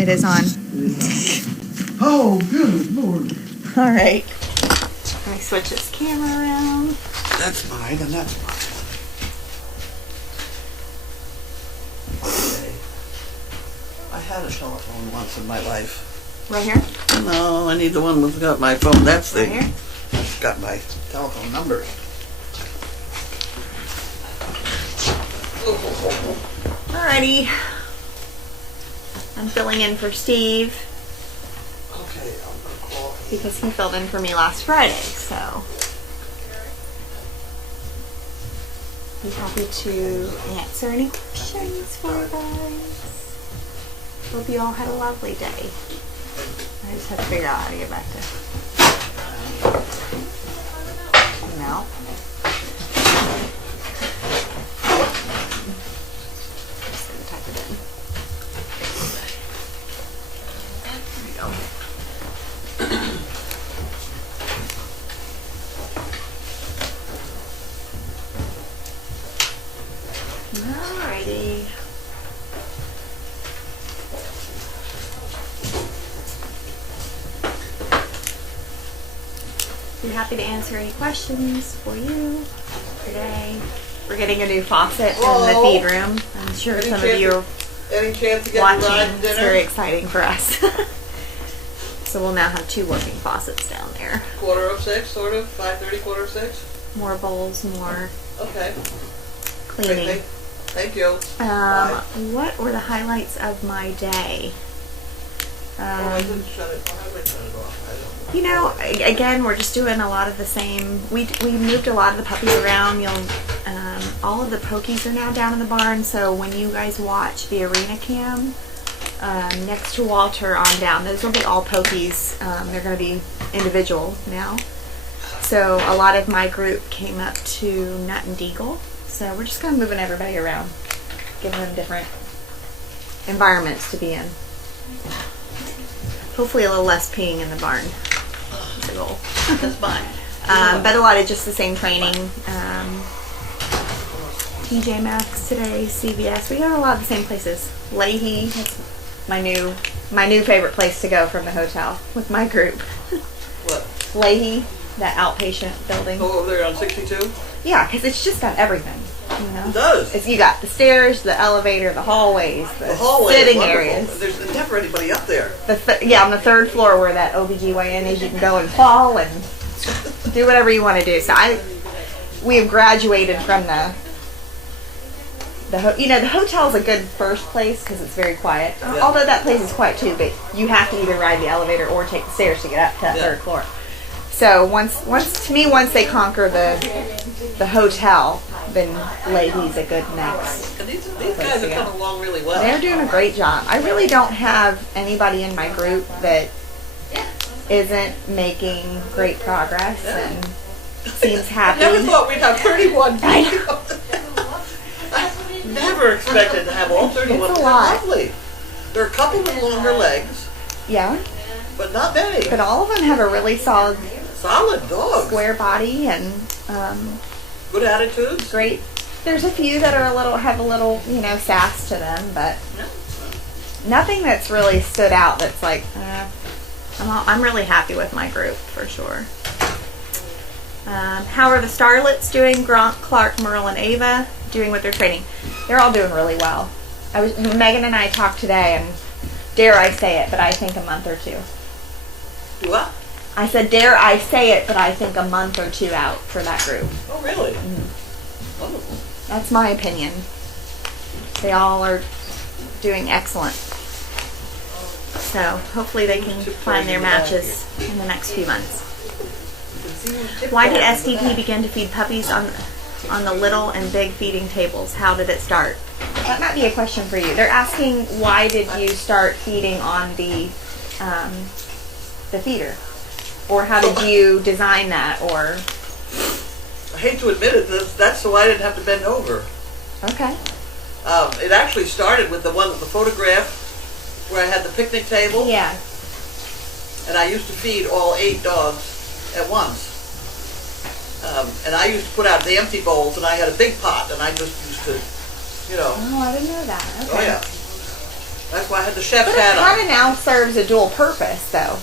It is on. Oh, good Lord. All right. Let me switch this camera around. That's mine, and that's mine. Okay. I had a telephone once in my life. Right here? No, I need the one that's got my phone. That's the... Right here? Got my telephone number. Alrighty. I'm filling in for Steve Okay, I'm gonna call. because he filled in for me last Friday, so be happy to answer any questions for you guys. Hope you all had a lovely day. I just have to figure out how to get back to email. Just gonna type it in. There we go. Alrighty. Be happy to answer any questions for you today. We're getting a new faucet in the feed room. I'm sure some of you are Any chance to get watching. live It's dinner? very exciting for us. So we'll now have 2 working faucets down there. 5:45, sort of? 5:30, 5:45? More bowls, more Okay. cleaning. Thank you. Bye. What were the highlights of my day? I didn't shut it. Why would I shut it off? I don't know. You know, again, we're just doing a lot of the same. We moved a lot of the puppies around. All of the pokies are now down in the barn, so when you guys watch the arena cam, next to Walter on down, those will be all pokies. They're going to be individual now. So a lot of my group came up to Nut and Deagle. So we're just kind of moving everybody around, giving them different environments to be in. Hopefully a little less peeing in the barn. That's the goal. That's fine. But a lot of just the same training. TJ Maxx today, CVS. We go to a lot of the same places. Leahy, that's my new favorite place to go from the hotel with my group. What? Leahy, that outpatient building. Go over there on 62? Yeah, because it's just got everything. You know? It does. You got the stairs, the elevator, the hallways, the hallway is sitting wonderful. areas. There's never anybody up there. On the 3rd floor where that OBGYN is, you can go and fall and do whatever you want to do. So we have graduated from the hotel's a good first place because it's very quiet. Yeah. Although that place is quiet too, but you have to either ride the elevator or take the stairs to get up to that 3rd floor. So once they conquer the hotel, then Leahy's a good next. And these guys are coming along really well. They're doing a great job. I really don't have anybody in my group that isn't making great progress and seems happy. I never thought we'd have 31 people. I know. I never expected to have all 31. It's a lot. Lovely. There are a couple with longer legs, Yeah, but not many. but all of them have a really solid Solid dogs. square body and Good attitudes. great. There's a few that have a little, sass to them, but nothing that's really stood out that's like, I'm really happy with my group for sure. How are the starlets doing? Gronk, Clark, Merle, and Ava doing with their training? They're all doing really well. Megan and I talked today, and dare I say it, but I think a month or 2. What? I said, dare I say it, but I think a month or 2 out for that group. Oh, really? Mm-hmm. Wonderful. That's my opinion. They all are doing excellent. So hopefully they can find their matches in the next few months. Why did SDP begin to feed puppies on the little and big feeding tables? How did it start? That might be a question for you. They're asking why did you start feeding on the feeder? Or how did you design that? Or I hate to admit it, that's so I didn't have to bend over. okay. It actually started with the photograph where I had the picnic table. Yeah. And I used to feed all 8 dogs at once. And I used to put out the empty bowls, and I had a big pot, and I just used to, Oh, I didn't know that. Okay. Oh, yeah. That's why I had the chef's But it hat kind on. of now serves a dual purpose, though.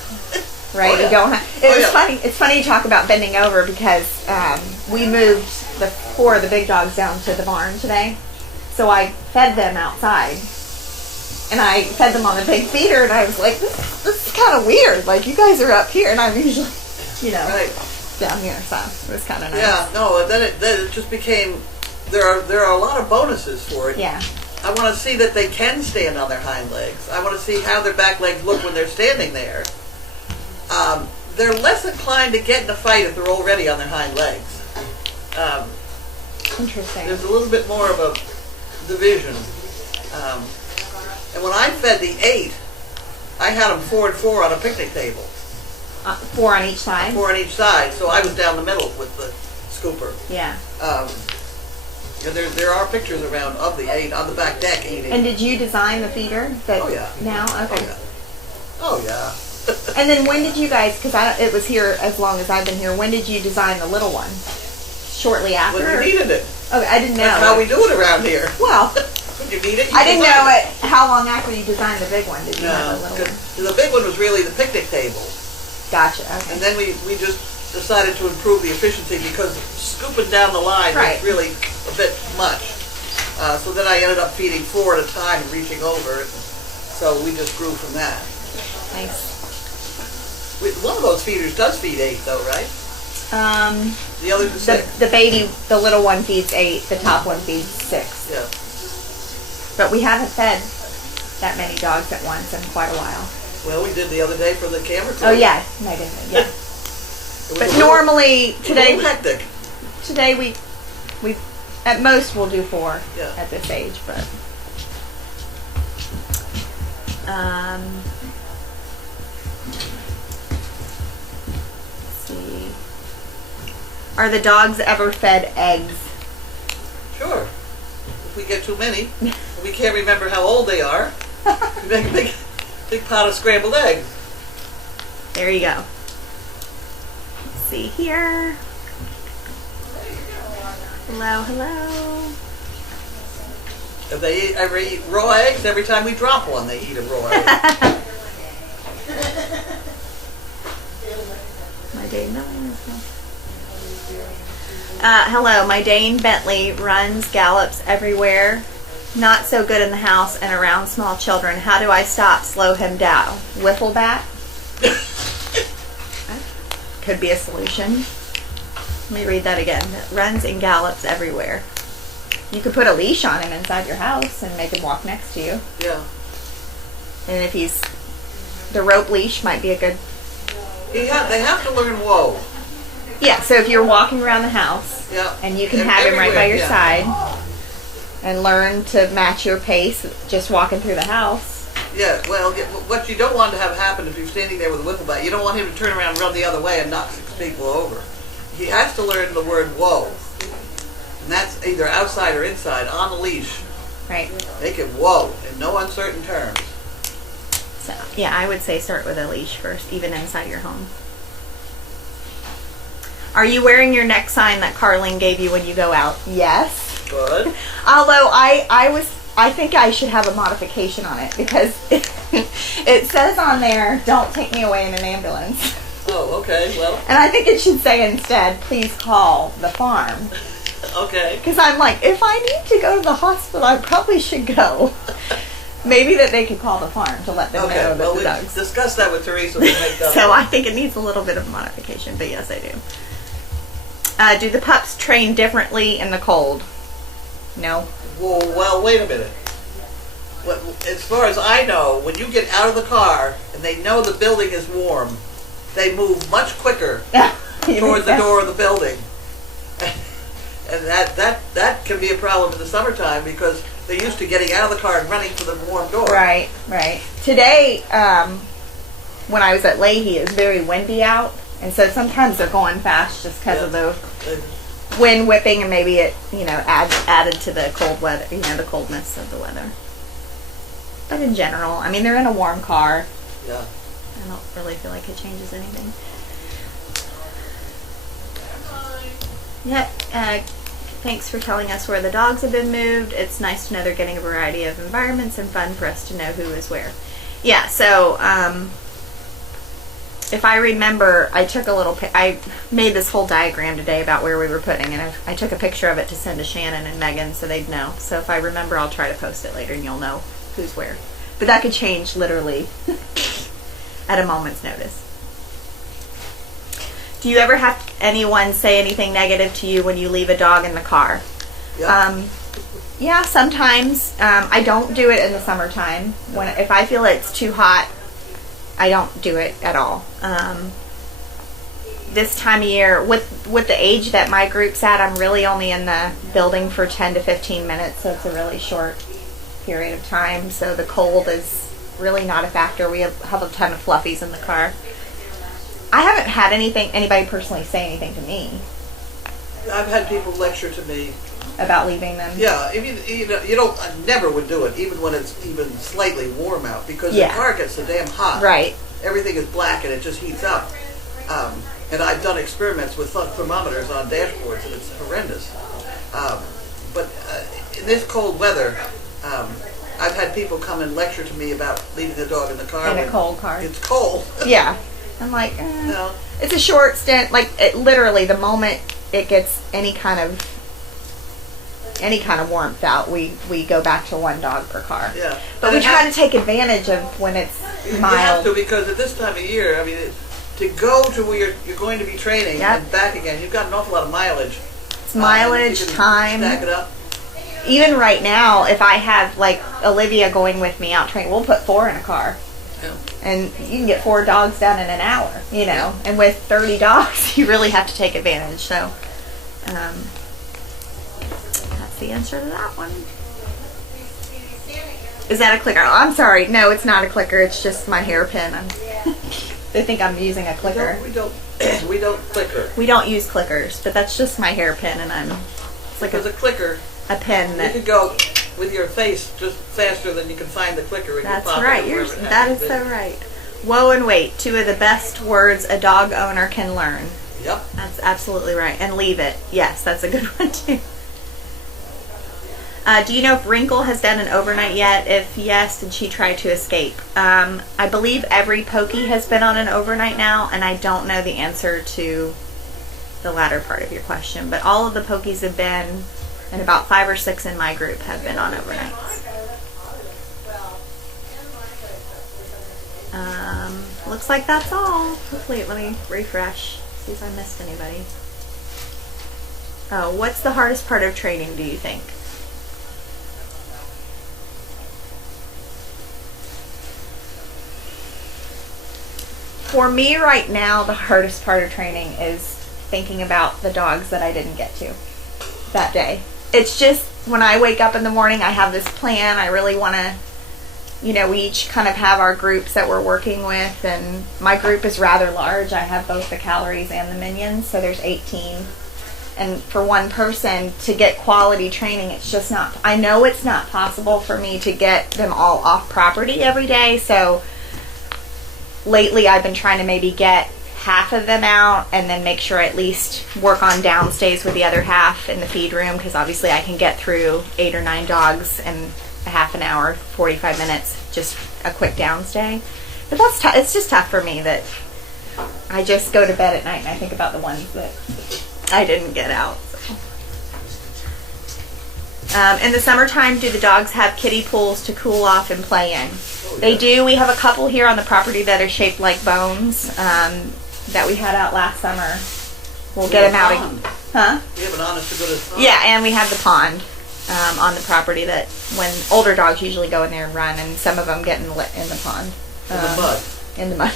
Right? Oh, yeah. You don't have. Oh, It's yeah. funny. It's funny you talk about bending over because we moved the 4 of the big dogs down to the barn today, so I fed them outside, and I fed them on the big feeder, and I was like, this is kind of weird. Like you guys are up here, and I'm usually, Right. down here. So it was kind of nice. Yeah, no, and then it just became, there are a lot of bonuses for it. Yeah. I want to see that they can stand on their hind legs. I want to see how their back legs look when they're standing there. They're less inclined to get in a fight if they're already on their hind legs. Interesting. There's a little bit more of a division. And when I fed the 8, I had them 4 and 4 on a picnic table. 4 on each side. 4 on each side, so I was down the middle with the scooper. Yeah. And there are pictures around of the 8 on the back deck eating. And did you design the feeder? Oh, yeah. Now, okay. Oh yeah. And then when did you guys? Because it was here as long as I've been here. When did you design the little one? Shortly after. When we needed it. Okay, I didn't know. That's how we do it around here. Well, When you need it, you I didn't design know it. How long after you designed the big one did you have the little one? 'cause the big one was really the picnic table. Gotcha. Okay. And then we just decided to improve the efficiency because scooping down the line Right. was really a bit much. So then I ended up feeding 4 at a time and reaching over. So we just grew from that. Nice. One of those feeders does feed 8 though, right? The other is 6. The baby, the little one feeds 8. The top one feeds 6. Yeah. But we haven't fed that many dogs at once in quite a while. Well, we did the other day for the camera crew. Oh yeah, Megan. Yeah. It was But a little- normally a today little hectic. we at most we'll do 4 Yeah. at this age, but let's see. Are the dogs ever fed eggs? Sure. If we get too many, and we can't remember how old they are, we make a big pot of scrambled eggs. There you go. Let's see here. Hello, hello. If they ever eat raw eggs, every time we drop one, they eat a raw egg. My Dane, hello, my Dane Bentley runs, gallops everywhere. Not so good in the house and around small children. How do I stop, slow him down? Wiffle bat? Could be a solution. Let me read that again. Runs and gallops everywhere. You could put a leash on him inside your house and make him walk next to you. Yeah. And if he's... the rope leash might be a good... They have to learn whoa. Yeah, so if you're walking around the house Yeah. and you can have him right by your yeah. side and learn to match your pace just walking through the house. Yeah, well, what you don't want to have happen if you're standing there with a wiffle bat, you don't want him to turn around and run the other way and knock 6 people over. He has to learn the word whoa. And that's either outside or inside, on the leash. Right. Make it whoa, in no uncertain terms. So, yeah, I would say start with a leash first, even inside your home. Are you wearing your neck sign that Carlene gave you when you go out? Yes. Good. Although I think I should have a modification on it because it says on there, don't take me away in an ambulance. Oh, okay, well, And I think it should say instead, please call the farm. okay. Because I'm like, if I need to go to the hospital, I probably should go. Maybe that they could call the farm to let them know Okay, that well, the we dogs. discussed that with Teresa. We'll make that So one. I think it needs a little bit of modification, but yes, I do. Do the pups train differently in the cold? No. Whoa, well, wait a minute. As far as I know, when you get out of the car and they know the building is warm, they move much quicker toward the door of the building. And that can be a problem in the summertime because they're used to getting out of the car and running for the warm door. Right, right. Today, when I was at Leahy, it was very windy out, and so sometimes they're going fast just because of the wind whipping, and maybe it, added to the cold weather, the coldness of the weather. But in general, I mean, they're in a warm car. Yeah. I don't really feel like it changes anything. Yeah, Thanks for telling us where the dogs have been moved. It's nice to know they're getting a variety of environments and fun for us to know who is where. Yeah, so if I remember, I made this whole diagram today about where we were putting, and I took a picture of it to send to Shannon and Megan so they'd know. So if I remember, I'll try to post it later and you'll know who's where. But that could change literally at a moment's notice. Do you ever have anyone say anything negative to you when you leave a dog in the car? Yeah. Yeah, sometimes. I don't do it in the summertime. If I feel it's too hot, I don't do it at all. This time of year, with the age that my group's at, I'm really only in the building for 10 to 15 minutes, so it's a really short period of time. So the cold is really not a factor. We have a ton of fluffies in the car. I haven't had anybody personally say anything to me. I've had people lecture to me about leaving them. Yeah, I mean, I never would do it, even when it's even slightly warm out, because the car gets so damn hot. Right. Everything is black and it just heats up. And I've done experiments with thermometers on dashboards, and it's horrendous. But in this cold weather, I've had people come and lecture to me about leaving the dog in the car. In a cold car. It's cold. Yeah. I'm like, no. It's a short stint. Like, literally, the moment it gets any kind of warmth out, we go back to one dog per car. Yeah. But we try to take advantage of when it's mild. You have to, because at this time of year, I mean, to go to where you're going to be training and back again, you've got an awful lot of mileage. It's mileage, time. Stack it up. Even right now, if I have, like, Olivia going with me out training, we'll put 4 in a car. Yeah. And you can get 4 dogs done in an hour, you know. Yeah. And with 30 dogs, you really have to take advantage. So, that's the answer to that one. Is that a clicker? Oh, I'm sorry. No, it's not a clicker. It's just my hairpin. They think I'm using a clicker. We don't clicker. We don't use clickers, but that's just my hairpin, and it's like a clicker. A pin that you could go with your face just faster than you can find the clicker. That's right. That is so right. Whoa and wait. 2 of the best words a dog owner can learn. Yep. That's absolutely right. And leave it. Yes, that's a good one too. Do you know if Wrinkle has done an overnight yet? If yes, did she try to escape? I believe every Pokey has been on an overnight now, and I don't know the answer to the latter part of your question. But all of the Pokies have been, and about 5 or 6 in my group have been on overnights. Looks like that's all. Hopefully, let me refresh, see if I missed anybody. Oh, what's the hardest part of training, do you think? For me right now, the hardest part of training is thinking about the dogs that I didn't get to that day. It's just when I wake up in the morning, I have this plan. I really want to, we each kind of have our groups that we're working with, and my group is rather large. I have both the calories and the minions, so there's 18. And for one person to get quality training, it's just not, I know it's not possible for me to get them all off property every day, so lately I've been trying to maybe get half of them out and then make sure I at least work on downstays with the other half in the feed room, because obviously I can get through 8 or 9 dogs in a half an hour, 45 minutes, just a quick downstay. But that's tough. It's just tough for me that I just go to bed at night and I think about the ones that I didn't get out. So. In the summertime, do the dogs have kiddie pools to cool off and play in? They do. We have a couple here on the property that are shaped like bones that we had out last summer. We'll get them out again. Huh? We have an honest to goodness pond. Yeah, and we have the pond on the property that when older dogs usually go in there and run, and some of them get in the pond. In the mud. In the mud.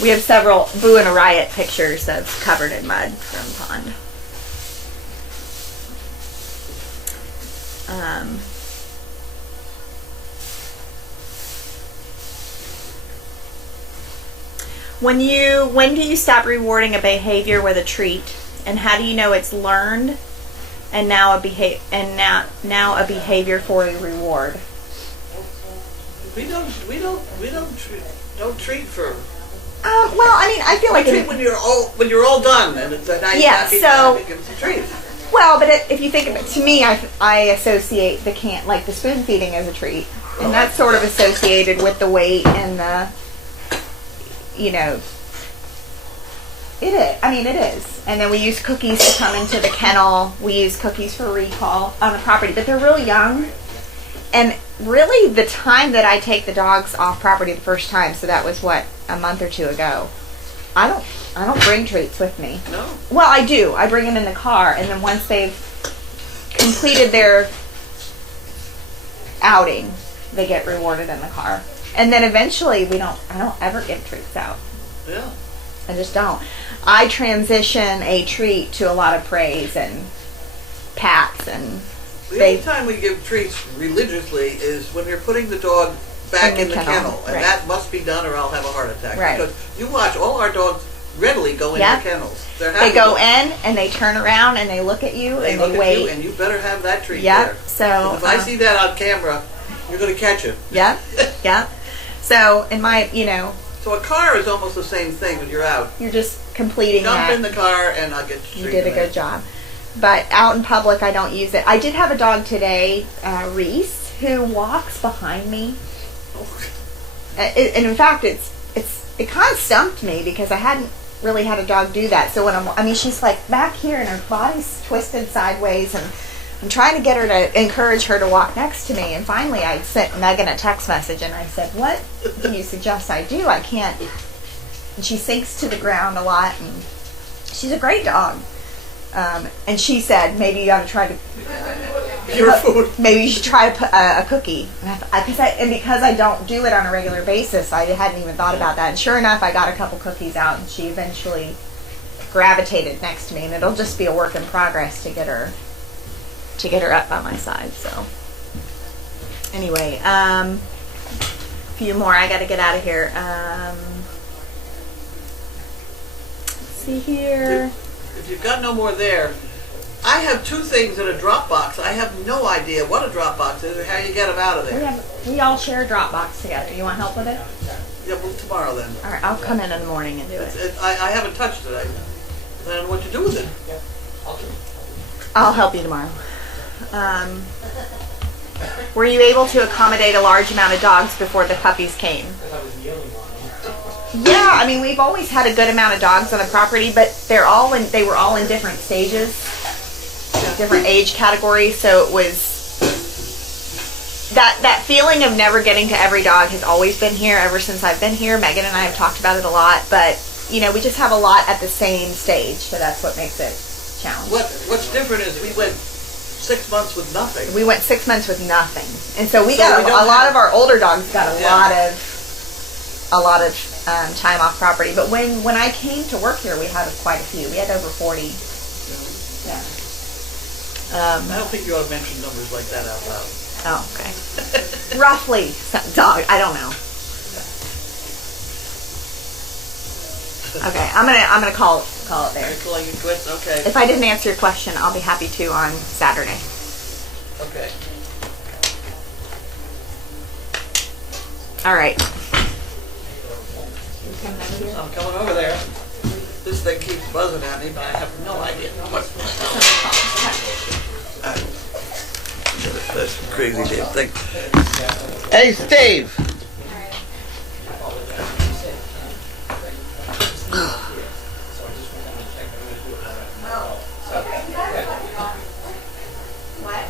We have several Boo and a Riot pictures that's covered in mud from the pond. When do you stop rewarding a behavior with a treat, and how do you know it's learned and now a behavior for a reward? We don't treat for. Well, I mean, I feel like treat when you're all done and it's a nice happy time, you give some treats. Well, but if you think of it, to me, I associate the spoon feeding as a treat, and that's sort of associated with the weight and the, it is. I mean, it is. And then we use cookies to come into the kennel. We use cookies for recall on the property, but they're really young. And really, the time that I take the dogs off property the first time, so that was a month or two ago. I don't bring treats with me. No. Well, I do. I bring them in the car, and then once they've completed their outing, they get rewarded in the car. And then eventually, I don't ever give treats out. Yeah. I just don't. I transition a treat to a lot of praise and pats and. The only time we give treats religiously is when you're putting the dog back in the kennel. And that must be done or I'll have a heart attack. Right. Because you watch all our dogs readily go into kennels. They go in and they turn around and they look at you and they wait. And you better have that treat there. there. So if I see that on camera, you're going to catch it. Yep. Yep. So in my, So a car is almost the same thing when you're out. You're just completing Jump that. in the car and I'll get the treat. You did a good job. But out in public, I don't use it. I did have a dog today, Reese, who walks behind me. And in fact, it kind of stumped me because I hadn't really had a dog do that. So when she's like back here and her body's twisted sideways, and I'm trying to get her to encourage her to walk next to me. And finally, I sent Megan a text message and I said, "What do you suggest I do? I can't." And she sinks to the ground a lot, and she's a great dog. And she said, maybe you ought to try to maybe you should try to put a cookie. And because I don't do it on a regular basis, I hadn't even thought about that. And sure enough, I got a couple cookies out, and she eventually gravitated next to me. And it'll just be a work in progress to get her up by my side. So anyway, a few more. I got to get out of here. Let's see here. If you've got no more there, I have two things in a Dropbox. I have no idea what a Dropbox is or how you get them out of there. We all share a Dropbox together. You want help with it? Yeah, well, tomorrow then. All right, I'll come in the morning and do it. I haven't touched it. I don't know what to do with it. I'll help you tomorrow. Were you able to accommodate a large amount of dogs before the puppies came? Yeah, I mean, we've always had a good amount of dogs on the property, but they were all in different stages, different age categories, so it was that feeling of never getting to every dog has always been here ever since I've been here. Megan and I have talked about it a lot, but we just have a lot at the same stage, so that's what makes it challenging. What's different is we went 6 months with nothing. We went 6 months with nothing, and so we got a lot of our older dogs got a lot of time off property. But when I came to work here, we had quite a few. We had over 40. Yeah. I don't think you ought to mention numbers like that out loud. Oh, okay. Roughly, dog. I don't know. Okay, I'm gonna call it there. You're calling it quits. Okay. If I didn't answer your question, I'll be happy to on Saturday. Okay. All right. I'm coming over there. This thing keeps buzzing at me, but I have no idea what. That's a crazy damn thing. Hey, Steve. What?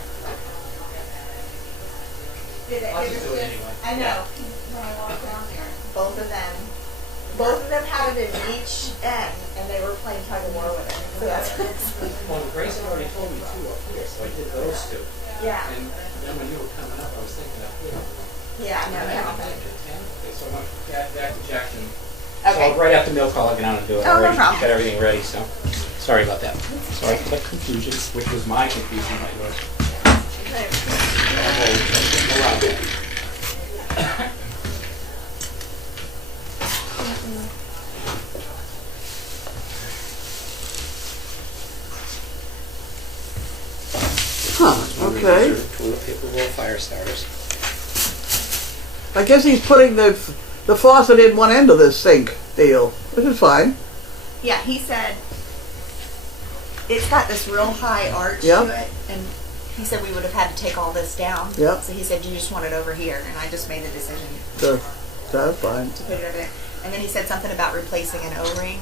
I know. When I walked down there, both of them had it in each end, and they were playing tug of war with it. So that's well, Grayson already told me two up here, so I did those two. Yeah. And then when you were coming up, I was thinking up here. Yeah, no, Okay, so I went back to Jackson. Okay. So right after mail call, I get on and do it. Oh, no Already problem. got everything ready, so sorry about that. Sorry for the confusion, which was my confusion, not yours. Okay. Toilet paper roll, fire starters. I guess he's putting the faucet in one end of this sink deal, which is fine. Yeah, he said it's got this real high arch Yep. to it, and he said we would have had to take all this down. Yep. So he said, you just want it over here, and I just made the decision Sure. That's fine. to put it over there. And then he said something about replacing an O-ring,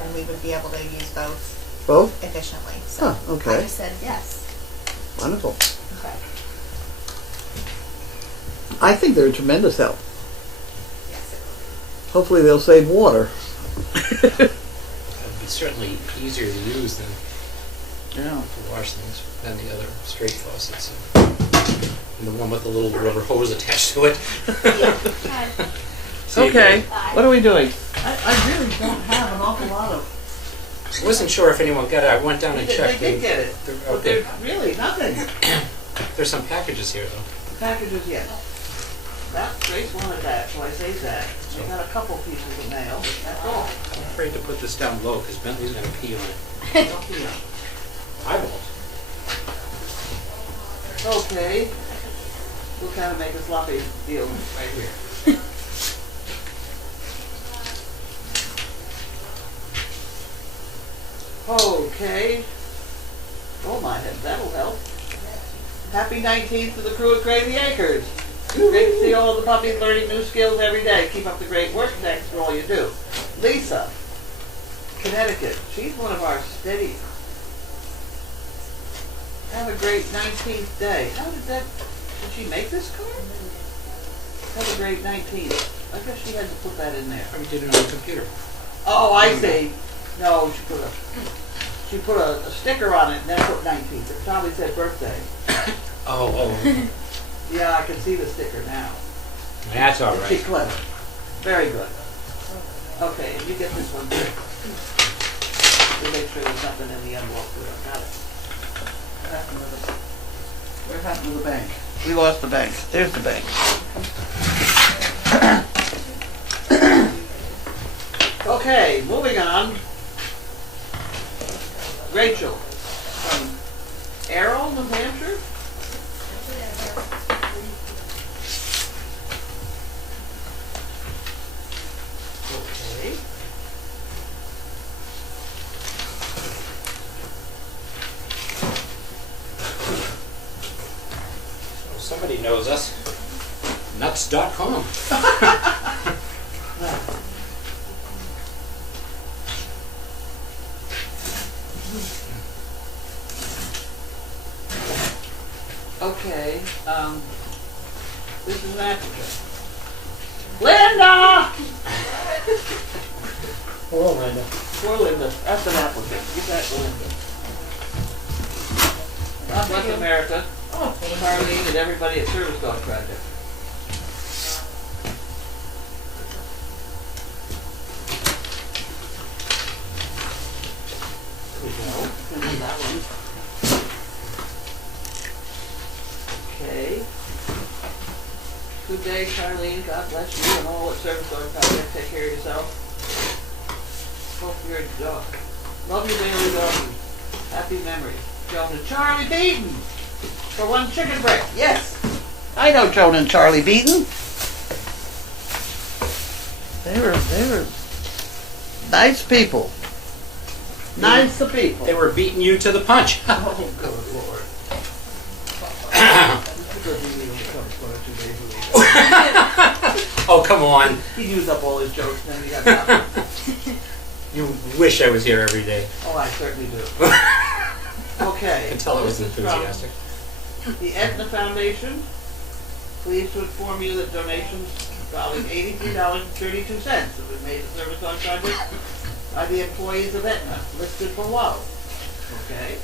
and we would be able to use both Both? efficiently. So Huh, okay. I just said yes. Wonderful. Okay. I think they're a tremendous help. Yes, it will Hopefully they'll save water. It'd be certainly easier to use than Yeah. to wash things than the other straight faucets. And the one with the little rubber hose attached to it. be. See you Okay, again. what are we doing? I really don't have an awful lot of... I wasn't sure if anyone got it. I went down and checked. They did get it, but Okay. there's really nothing. There's some packages here, though. Packages, yes. That, Grace wanted that, so I saved that. I got a couple pieces of mail, that's all. I'm afraid to put this down low because Bentley's going to pee on it. Don't be I won't. Okay. We'll kind of make a sloppy deal right here. Okay. Oh my head, that'll help. Happy 19th to the crew at Gravy Acres. Great to see all the puppies learning new skills every day. Keep up the great work. Thanks for all you do. Lisa, Connecticut. She's one of our steady. Have a great 19th day. How did she make this card? Have a great 19th. I guess she had to put that in there. I did it on the computer. Oh, I see. No, she put a sticker on it and then put 19th. It probably said birthday. Oh. Yeah, I can see the sticker now. That's all She's right. clever. Very good. Okay, and you get this one too. We'll make sure there's nothing in the envelope. Got it. What happened to the bank? We lost the bank. There's the bank. Okay, moving on. Rachel from Errol, New Hampshire. Okay. Somebody knows us. Nuts.com. Okay, this is an applicant. Linda! Hello, Linda. Poor Linda, that's an applicant. Give that to Linda. God bless America. Marlene and everybody at Service Dog Project. There we go. And then that one. Okay. Good day, Charlene. God bless you and all at Service Dog Project. Take care of yourself. Hope you're a dog. Love you, daily doggy. Happy memories. Joan and Charlie Beaton for one chicken break. Yes. I know Joan and Charlie Beaton. They were nice people. Nice people. They were beating you to the punch. Oh, good Lord. Oh, come on. He used up all his jokes and then he got nothing. You wish I was here every day. Oh, I certainly do. I Okay. can tell I was This is from enthusiastic. The Aetna Foundation, pleased to inform you that donations totaling $83.32 have been made to Service Dog Project by the employees of Aetna, listed below. Okay?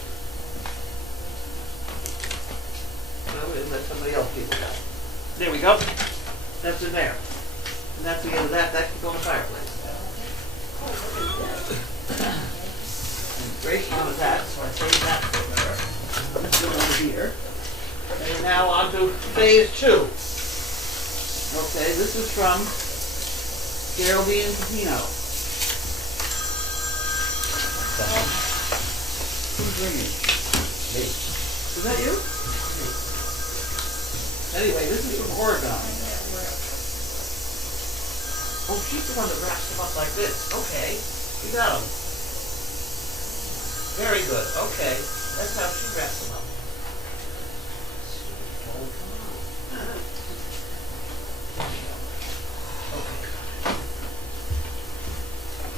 So we'll let somebody else keep it. There we go. That's in there. And that's the end of that. That can go in the fireplace. And Grace wanted that, so I saved that for her. Let's go over here. And we're now on to phase 2. Okay, this is from Geraldine Capino. Who's ringing? Me. Is that you? Anyway, this is from Oregon. Oh, she's the one that wraps them up like this. Okay, you got them. Very good. Okay. That's how she wraps them up. Okay.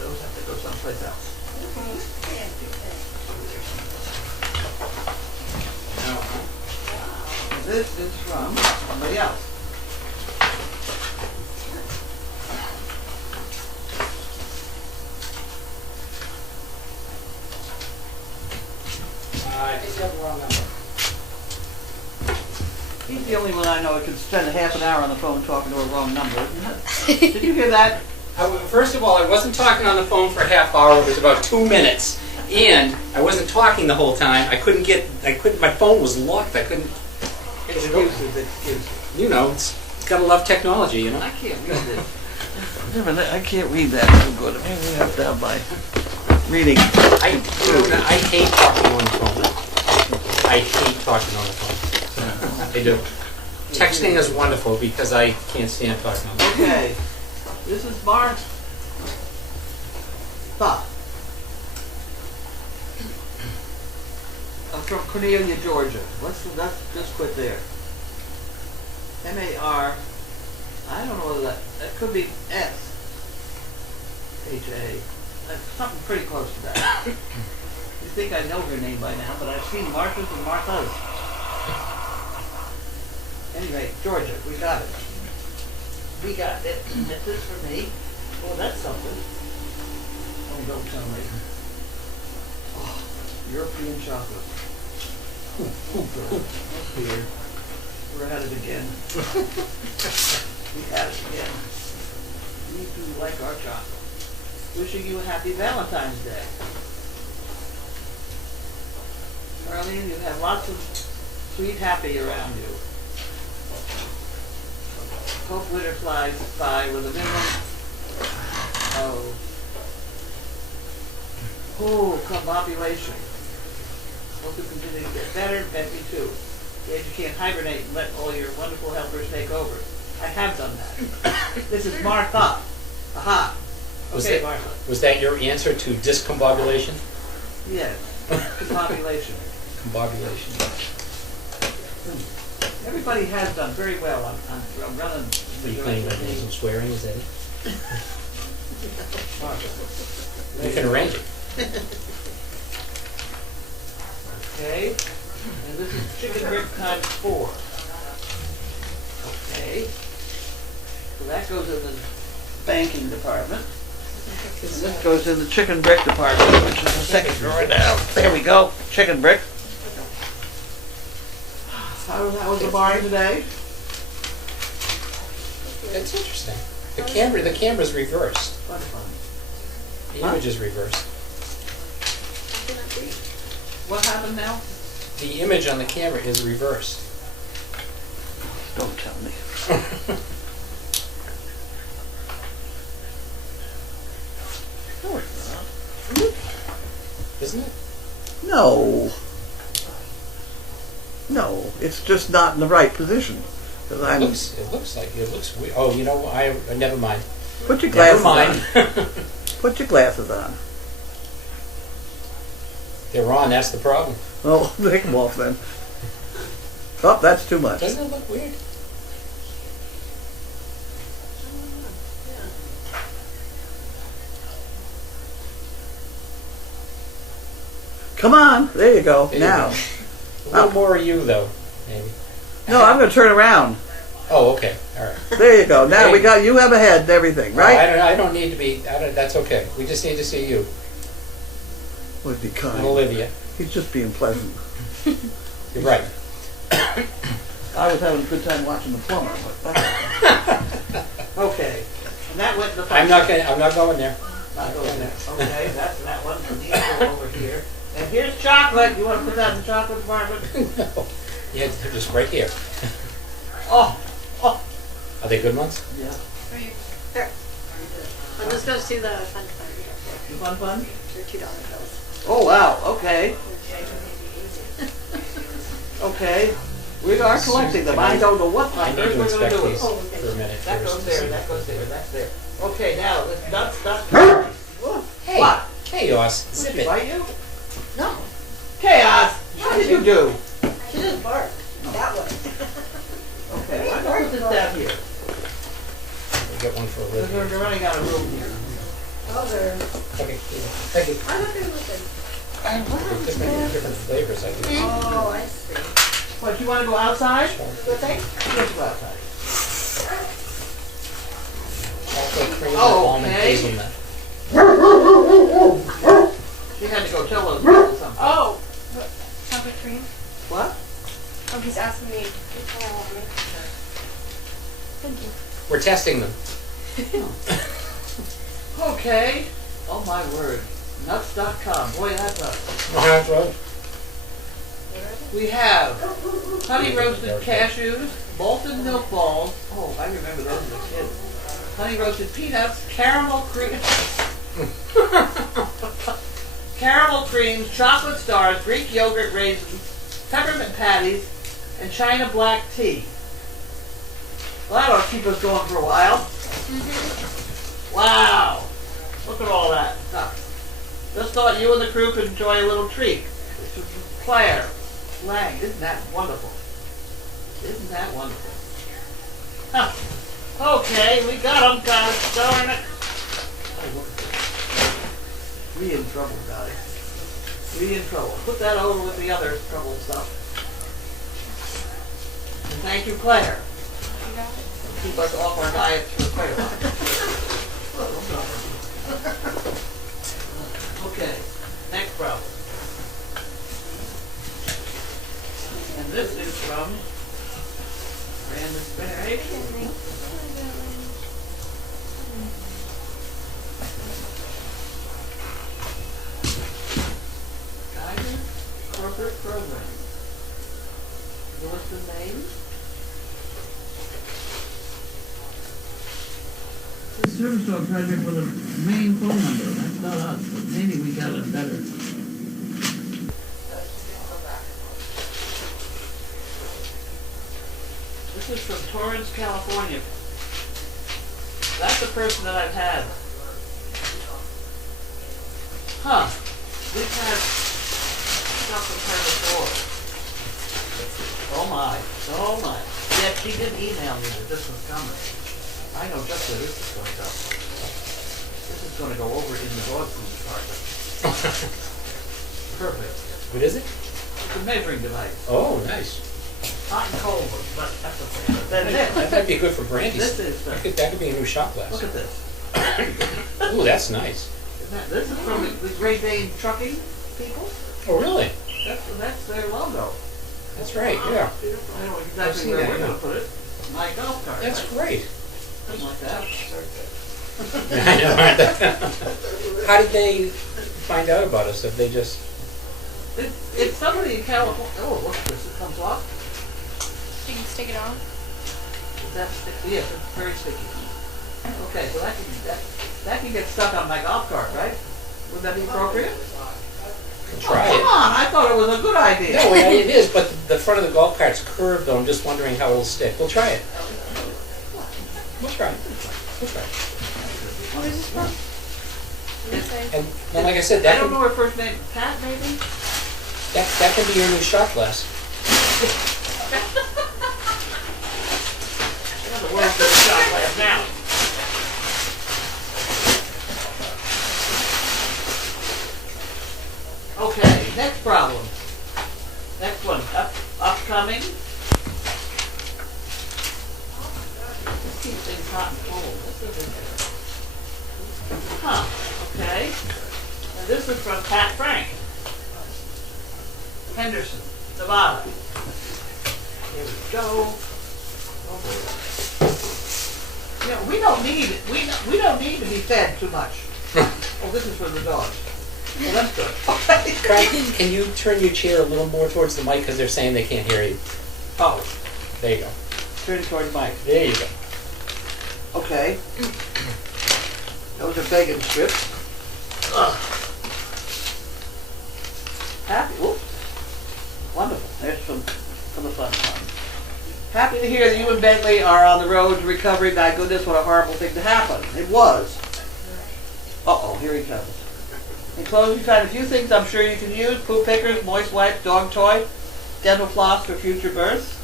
Those have to go someplace else. This is from somebody else. I think you have the wrong number. He's the only one I know who could spend a half an hour on the phone talking to a wrong number, isn't it? Did you hear that? First of all, I wasn't talking on the phone for a half hour. It was about 2 minutes. And I wasn't talking the whole time. My phone was locked. I couldn't. Excuses. You know, it's gotta love technology, you know? I can't read this. I can't read that too good. Maybe we have to have my reading. I hate talking on the phone. I hate talking on the phone. I do. Texting is wonderful because I can't stand talking on the phone. Okay. This is Mark's thought. From Cornelia, Georgia. Let's just quit there. M-A-R, I don't know whether that could be S-H-A. That's something pretty close to that. You'd think I know her name by now, but I've seen Martha's and Martha's. Anyway, Georgia, we got it. We got it. This is for me. Oh, that's something. Oh, don't tell me. Oh, European chocolate. Ooh, girl. That's weird. We're at it again. We had it again. We do like our chocolate. Wishing you a happy Valentine's Day. Charlene, you have lots of sweet happy around you. Hope winter flies by with a minimum of combobulation. Hope you continue to get better. Betty too. Yet you can't hibernate and let all your wonderful helpers take over. I have done that. This is Martha. Aha. Okay, Martha. Was that your answer to discombobulation? Yes. Combobulation. Combobulation. Everybody has done very well. I'm running. Are you playing with some swearing? Is that it? Martha. You can arrange it. Okay. And this is chicken rib times 4. Okay. So that goes in the banking department. And this goes in the chicken brick department, which is the second drawer down. There we go. Chicken brick. How was the bar today? That's interesting. The camera's reversed. What fun. The image is reversed. What happened now? The image on the camera is reversed. Don't tell me. No, it's not. Isn't it? No. No, it's just not in the right position. It looks like it looks weird. Oh, you know, never mind. Put your glasses Never mind. on. Put your glasses on. They're on. That's the problem. Oh, take them off then. Oh, that's too much. Doesn't it look weird? Come on, there you go. There you now. go. A little more of you, though, maybe. No, I'm going to turn around. Oh, okay. All right. There you go. Now we got, you have a head and everything, right? I don't need to be, that's okay. We just need to see you. Would be kind. And Olivia. He's just being pleasant. You're right. I was having a good time watching the plumber. But okay. And that went in the I'm not going there. Not going there. Okay, that's that one. So these go over here. And here's chocolate. You want to put that in the chocolate department? No. Yeah, they're just right here. Oh. Are they good ones? Yeah. Right there. And this goes to the fun fund. The fun? They're $2 bills. Oh, wow. Okay. Okay. We are collecting them. I don't know what I need numbers to we're going to inspect do. these for a minute. That first goes to there, see that what goes they there, do. that's there. Okay, now, let's not. Hey, What? chaos. Zip Did it. she bite you? No, Chaos, what did you do? she just barked. That way. Okay, why don't I put this down here? We get one for a Because living. we're running out of room here. Oh, there. Okay, thank you. I thought they were like, Different flavors, I think. oh, I see. What, you want to go outside? Good thing? Let's go outside. Chocolate cream and Oh, almond okay. hazelnut. She had to go tell us about something. Oh, chocolate cream. What? Oh, he's asking me. Thank you. We're testing them. Okay. Oh my word. Nuts.com. Boy, that's us. Oh, that's right. We have honey roasted cashews, malted milk balls. Oh, I remember those as a kid. Honey roasted peanuts, caramel cream. Caramel creams, chocolate stars, Greek yogurt raisins, peppermint patties, and China black tea. Well, that ought to keep us going for a while. Wow. Look at all that stuff. Just thought you and the crew could enjoy a little treat. This is Claire Lang. Isn't that wonderful? Isn't that wonderful? Huh. Okay, we got them, guys. Darn it. Oh, look at this. We in trouble, guys. We in trouble. Put that over with the other trouble stuff. And thank you, Claire. Keep us off our diet for quite a while. Okay, next problem. And this is from Brandon Berry. Guidance Corporate Program. What's the name? The service dog project with a main phone number. That's not us, but maybe we got it better. This is from Torrance, California. That's the person that I've had. Huh. We've had stuff from her before. Oh my. Oh my. Yeah, she did email me that this was coming. I know just where this is going to go. This is going to go over in the dog food department. Perfect. What is it? It's a measuring device. Oh, nice. Hot and cold, but that's okay. But then this. That might be good for brandy. This is That could be a new shot glass. look at this. Ooh, that's nice. This is from the Great Dane trucking people. Oh, really? That's their logo. That's right, yeah. I don't know I've exactly seen where that, we're yeah. going to put it. My golf cart. That's right? great. Something like that. I know, aren't they? How did they find out about us? If they just... It's somebody in California. Oh, look at this. It comes off. You can stick it on. Is that sticky? Yes, it's very sticky. Okay, so that can get stuck on my golf cart, right? Would that be appropriate? Try Come it. on, I thought it was a good idea. No, it is, but the front of the golf cart's curved, though. I'm just wondering how it'll stick. We'll try it. We'll try it. We'll try it. What is this from? And like I said, I that don't can, know her first name. Pat, maybe? that can be your new shot glass. The world's gonna shot glass now. Okay, next problem. Next one, upcoming. Let's keep things hot and cold. This is interesting. Huh, okay. And this is from Pat Frank. Henderson, Nevada. Here we go. Oh boy. You know, we don't need to be fed too much. Oh, this is for the dogs. Well, that's good. Okay. Frank, can you turn your chair a little more towards the mic because they're saying they can't hear you? Oh, There you go. turn toward the mic. There you go. Okay. Those are bacon strips. Ugh. Happy. Whoops. Wonderful. There's some for the fun one. Happy to hear that you and Bentley are on the road to recovery. My goodness, what a horrible thing to happen. It was. Uh-oh, here he comes. In closing time, a few things I'm sure you can use: poo pickers, moist wipes, dog toy, dental floss for future births,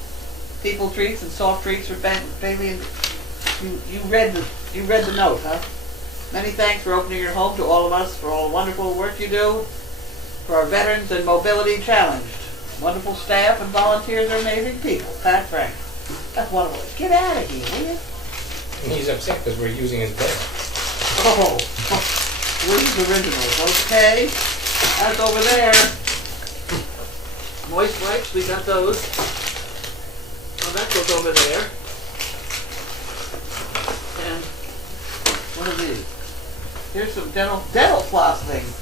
people treats and soft treats for baby. You read the note, huh? Many thanks for opening your home to all of us, for all the wonderful work you do, for our veterans and mobility challenged. Wonderful staff and volunteers are amazing people. Pat Frank. That's wonderful. Get out of here, will you? And he's upset because we're using his bed. Oh, these originals. Okay, that's over there. Moist wipes, we got those. Oh, that goes over there. And what are these? Here's some dental floss things.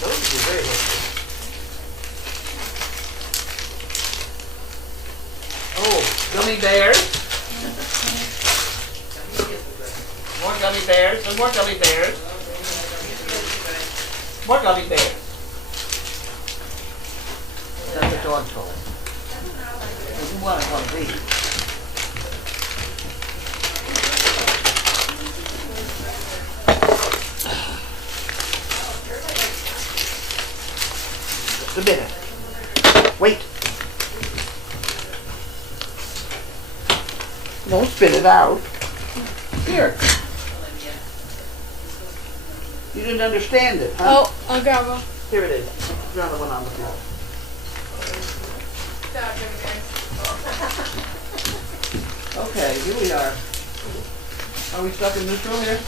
Those would be very helpful. Oh, gummy bears. More gummy bears, and more gummy bears. More gummy bears. That's a dog toy. You want to call these. Just a minute. Wait. Don't spit it out. Here. You didn't understand it, huh? Oh, I'll grab one. Here it is. There's another one on the floor. Okay, here we are. Are we stuck in neutral here?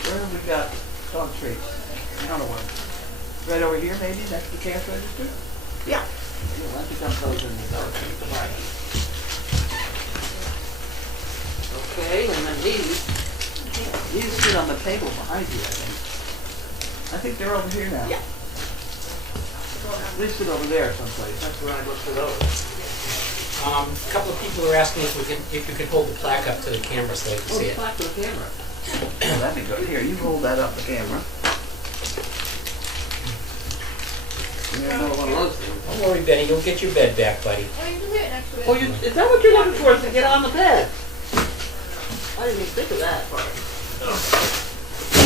Where have we got dog treats? I don't know where. Right over here, maybe? Next to the cash register? Yeah. Why don't you dump those in the dog treat department? Okay, and then these sit on the table behind you, I think. I think they're over here now. Yeah. They sit over there someplace. That's where I look for those. A couple of people are asking if you can hold the plaque up to the camera so they can see The it. plaque to the camera. Oh, that'd be good. Here, you hold that up the camera. One of those things. Don't worry, Benny. You'll get your bed back, buddy. Oh, you can do it next to it. Oh, is that what you're looking for? Is to get on the bed? I didn't even think of that part. Oh.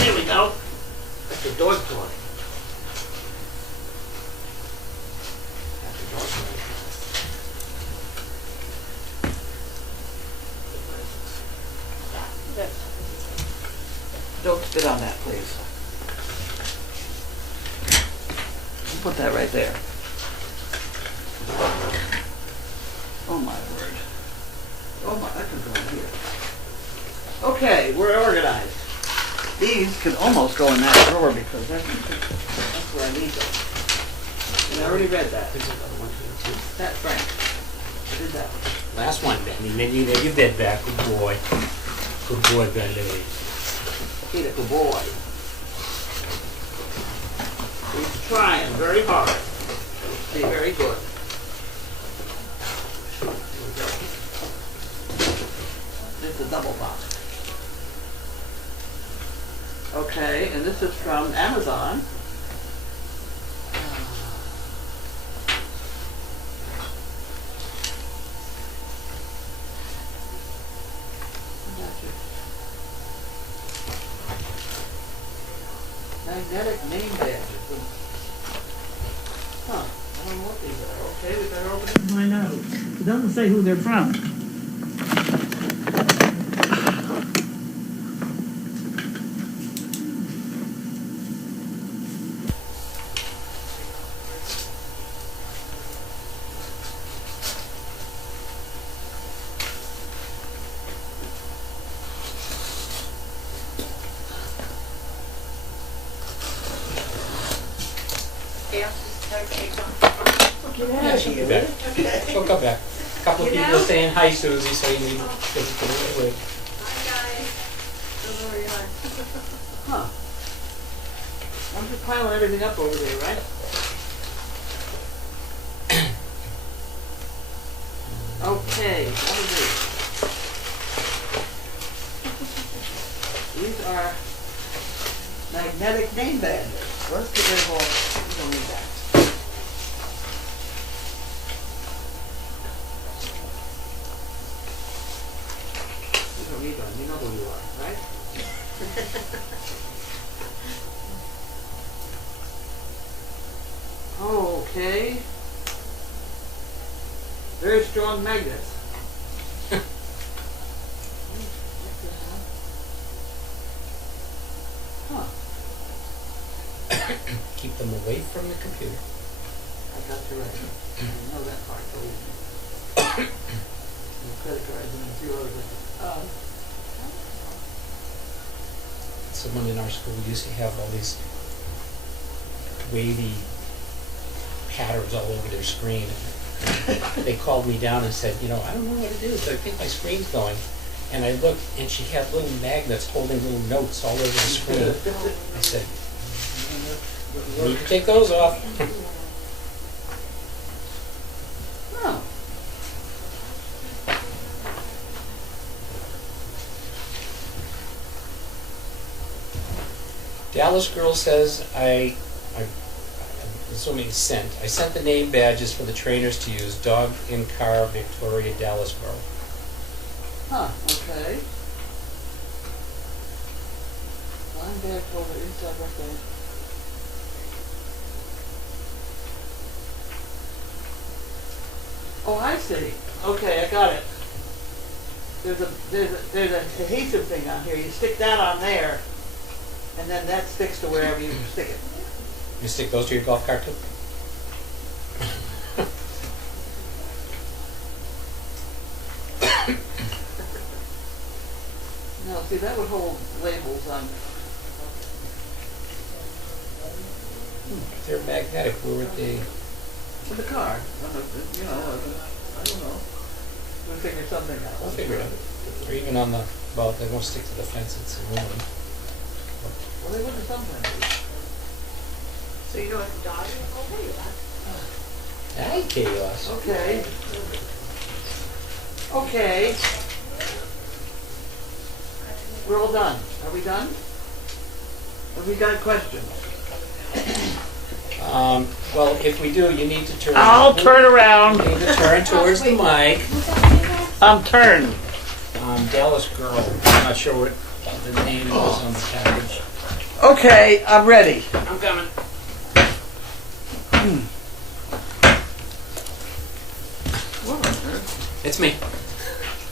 There we go. That's the dog toy. That's the dog toy. Don't spit on that, please. Put that right there. Oh my word. Oh my, that can go in here. Okay, we're organized. These can almost go in that drawer because that's where I need them. And I already read that. There's another one here, too. That's right. I did that one. Last one, Benny. Then you get your bed back. Good boy. Good boy, Benny. He's a good boy. He's trying very hard. Be very good. It's a double box. Okay, and this is from Amazon. Magnetic name badges. Huh. I don't know what these are. Okay, we better open it. Find out. It doesn't say who they're from. Yeah, she'll be back. She'll come back. A couple of people are saying hi, Susie, so you need to get it away. Huh. I'm just piling everything up over there, right? Okay, what are these? These are magnetic name badges. Let's get rid of all. We don't need that. Okay. Very strong magnets. Huh. Keep them away from the computer. I got you right. I know that part, believe me. And credit cards and a few other things. Someone in our school used to have all these wavy patterns all over their screen. They called me down and said, you know, I don't know what to do, so I think my screen's going. And I looked, and she had little magnets holding little notes all over the screen. I said, you need to take those off. Oh. Dallas girl says I assuming it's sent. I sent the name badges for the trainers to use. Dog in car, Victoria, Dallas girl. Huh, okay. Line back over inside record. Oh, I see. Okay, I got it. There's a adhesive thing on here. You stick that on there, and then that sticks to wherever you stick it. You stick those to your golf cart too? No, see, that would hold labels on. If they're magnetic, where would they? For the car. You know, I don't know. We'll figure something out. We'll figure it out. Or even on the, well, they won't stick to the fence, it's aluminum. Well, they would have sometimes. So you know what the dog is? I'll tell you that. Hi, chaos. Okay. Okay. We're all done. Are we done? Have we got questions? Well, if we do, you need to turn. I'll turn around. You need to turn towards the mic. I'm turned. Dallas girl. I'm not sure what the name was on the package. Okay, I'm ready. I'm coming. It's me.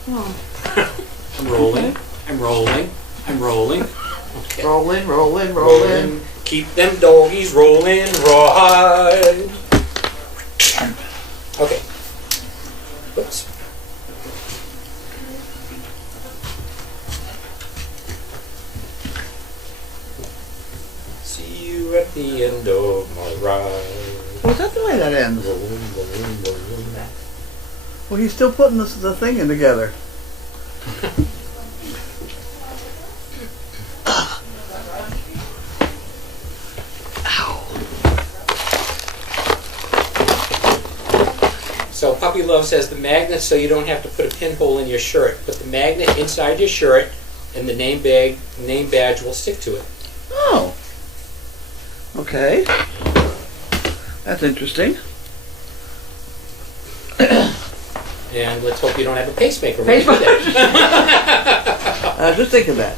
I'm rolling. I'm rolling. I'm rolling. Okay. Rolling. Keep them doggies rolling right. Okay. Oops. See you at the end of my ride. Was that the way that ends? Rolling. Well, he's still putting the thing in together. So Puppy Love says the magnet, so you don't have to put a pinhole in your shirt. Put the magnet inside your shirt, and the name badge will stick to it. Oh. Okay. That's interesting. And let's hope you don't have a pacemaker. When you do that. I was just thinking that.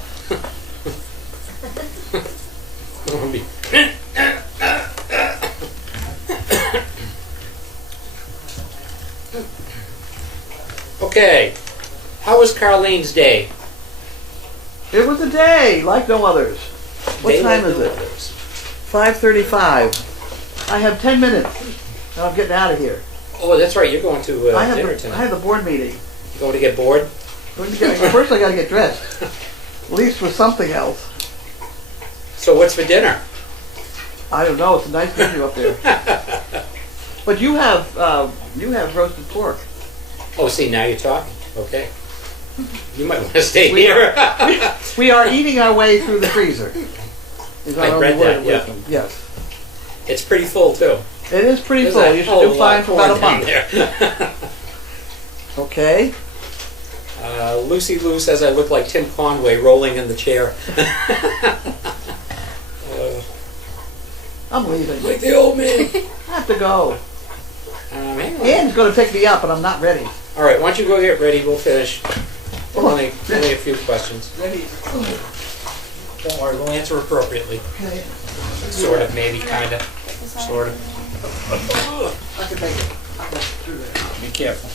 Okay. How was Carlene's day? It was a day like no others. What Day time like is no it? others. 5:35. I have 10 minutes, and I'm getting out of here. Oh, that's right. You're going to dinner I tonight. have the board meeting. You going to get bored? First, I got to get dressed. At least with something else. So what's for dinner? I don't know. It's a nice menu up there. But you have roasted pork. Oh, see, now you're talking. Okay. You might want to stay here. We are eating our way through the freezer. Is our I only read word that, of yeah. wisdom. Yes. It's pretty full, too. It is pretty There's full. a You should whole do fine lot for about a down month. there. Okay. Lucy Lou says I look like Tim Conway rolling in the chair. I'm leaving. Like the old man. I have to go. Hang on. Ann's going to pick me up, and I'm not ready. All right, why don't you go get ready? We'll finish. Only a few questions. Ready. Don't worry, we'll answer appropriately. Okay. Sort of, maybe, kind of, sort of. I can take it. I'll let you through there. Be careful.